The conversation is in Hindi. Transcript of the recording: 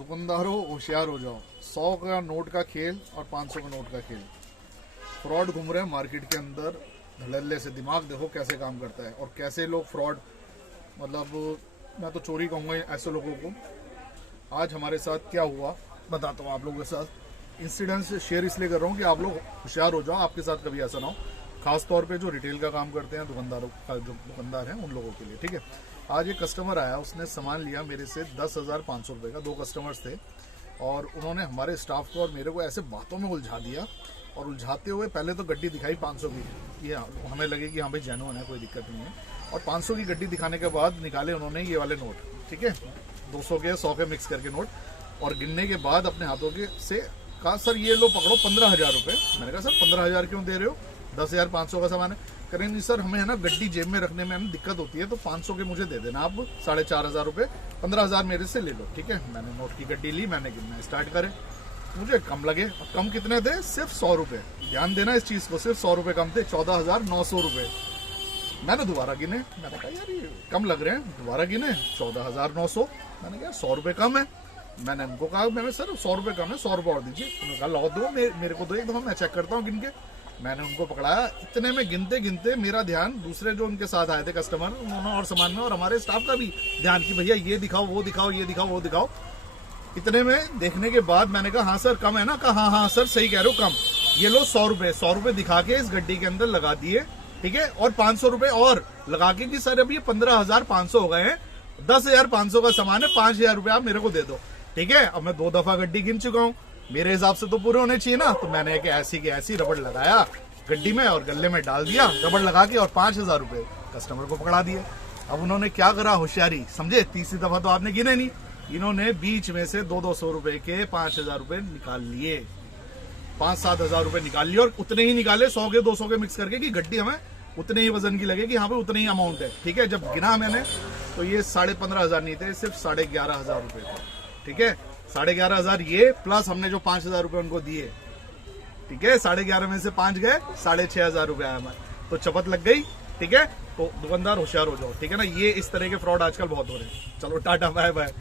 दुकानदारों होशियार हो जाओ। 100 का नोट का खेल और 500 का नोट का खेल। फ्रॉड घूम रहे हैं मार्केट के अंदर धड़ल्ले से। दिमाग देखो कैसे काम करता है और कैसे लोग फ्रॉड, मतलब मैं तो चोरी कहूँगा ऐसे लोगों को। आज हमारे साथ क्या हुआ बताता हूँ आप लोगों के साथ। इंसिडेंट शेयर इसलिए कर रहा हूँ कि आप लोग होशियार हो जाओ, आपके साथ कभी ऐसा ना हो। खास तौर पे जो रिटेल का काम करते हैं दुकानदारों का, जो दुकानदार हैं उन लोगों के लिए, ठीक है। आज एक कस्टमर आया, उसने सामान लिया मेरे से 10,500 रुपये का। 2 कस्टमर्स थे और उन्होंने हमारे स्टाफ को और मेरे को ऐसे बातों में उलझा दिया। और उलझाते हुए पहले तो गड्डी दिखाई 500 की, ये हमें लगे कि हाँ भाई जेन्युइन है, कोई दिक्कत नहीं है। और 500 की गड्डी दिखाने के बाद निकाले उन्होंने ये वाले नोट, ठीक है, 200 के 100 के मिक्स करके नोट। और गिनने के बाद अपने हाथों के से कहा, सर ये लो पकड़ो 15,000 रुपये। मैंने कहा सर 15,000 क्यों दे रहे हो, 10,500 का सामान है। करें नहीं सर, हमें है ना गड्डी जेब में रखने में हमें दिक्कत होती है, तो 500 के मुझे दे देना आप 4,500 रुपये, 15,000 मेरे से ले लो, ठीक है। मैंने नोट की गड्डी ली, मैंने गिनना स्टार्ट करे। मुझे कम लगे, कम कितने थे, सिर्फ 100 रुपये। ध्यान देना इस चीज़ को, सिर्फ 100 रुपये कम थे, 14,900 रुपये। मैंने दोबारा गिने, मैंने कहा यार ये कम लग रहे हैं। दोबारा गिने 14,900। मैंने कहा 100 रुपये कम है। मैंने उनको कहा, मैंने सर 100 रुपये कम है, 100 रुपये और दीजिए। उन्होंने कहा लाओ दो, मेरे को दो एक दफा, मैं चेक करता हूँ गिन के। मैंने उनको पकड़ाया। इतने में गिनते गिनते मेरा ध्यान दूसरे जो उनके साथ आए थे कस्टमर, उन्होंने और सामान में, और हमारे स्टाफ का भी ध्यान कि भैया ये दिखाओ, वो दिखाओ, ये दिखाओ, वो दिखाओ। इतने में देखने के बाद मैंने कहा हाँ सर कम है ना। कहा हाँ सर सही कह रहे हो कम। ये लो 100 रुपये, 100 रुपये दिखा के इस गड्डी के अंदर लगा दिए, ठीक है। और 500 रुपये और लगा के कि सर अब ये 15,500 हो गए हैं, 10,500 का सामान है, 5,000 रुपये आप मेरे को दे दो, ठीक है। अब मैं 2 दफा गड्डी गिन चुका हूँ, मेरे हिसाब से तो पूरे होने चाहिए ना। तो मैंने एक ऐसी की ऐसी रबड़ लगाया गड्डी में और गले में डाल दिया रबड़ लगा के, और 5,000 रुपये कस्टमर को पकड़ा दिए। अब उन्होंने क्या करा, होशियारी समझे। तीसरी दफा तो आपने गिने नहीं, इन्होंने बीच में से 200 रुपए के 5,000 रुपये निकाल लिए, 5-7 रुपये निकाल लिए। और उतने ही निकाले 100 के 200 के मिक्स करके कि गड्डी हमें उतने ही वजन की लगे कि हाँ भाई उतने ही अमाउंट है, ठीक है। जब गिना मैंने तो ये 15,500 नहीं थे, सिर्फ 11,500 रुपये थे, ठीक है। 11,500 ये प्लस हमने जो 5,000 रुपये उनको दिए, ठीक है। 11,500 में से 5 गए, 6,500 रुपये आया हमारे, तो चपत लग गई, ठीक है। तो दुकानदार होशियार हो जाओ, ठीक है ना। ये इस तरह के फ्रॉड आजकल बहुत हो रहे हैं। चलो टाटा बाय बाय।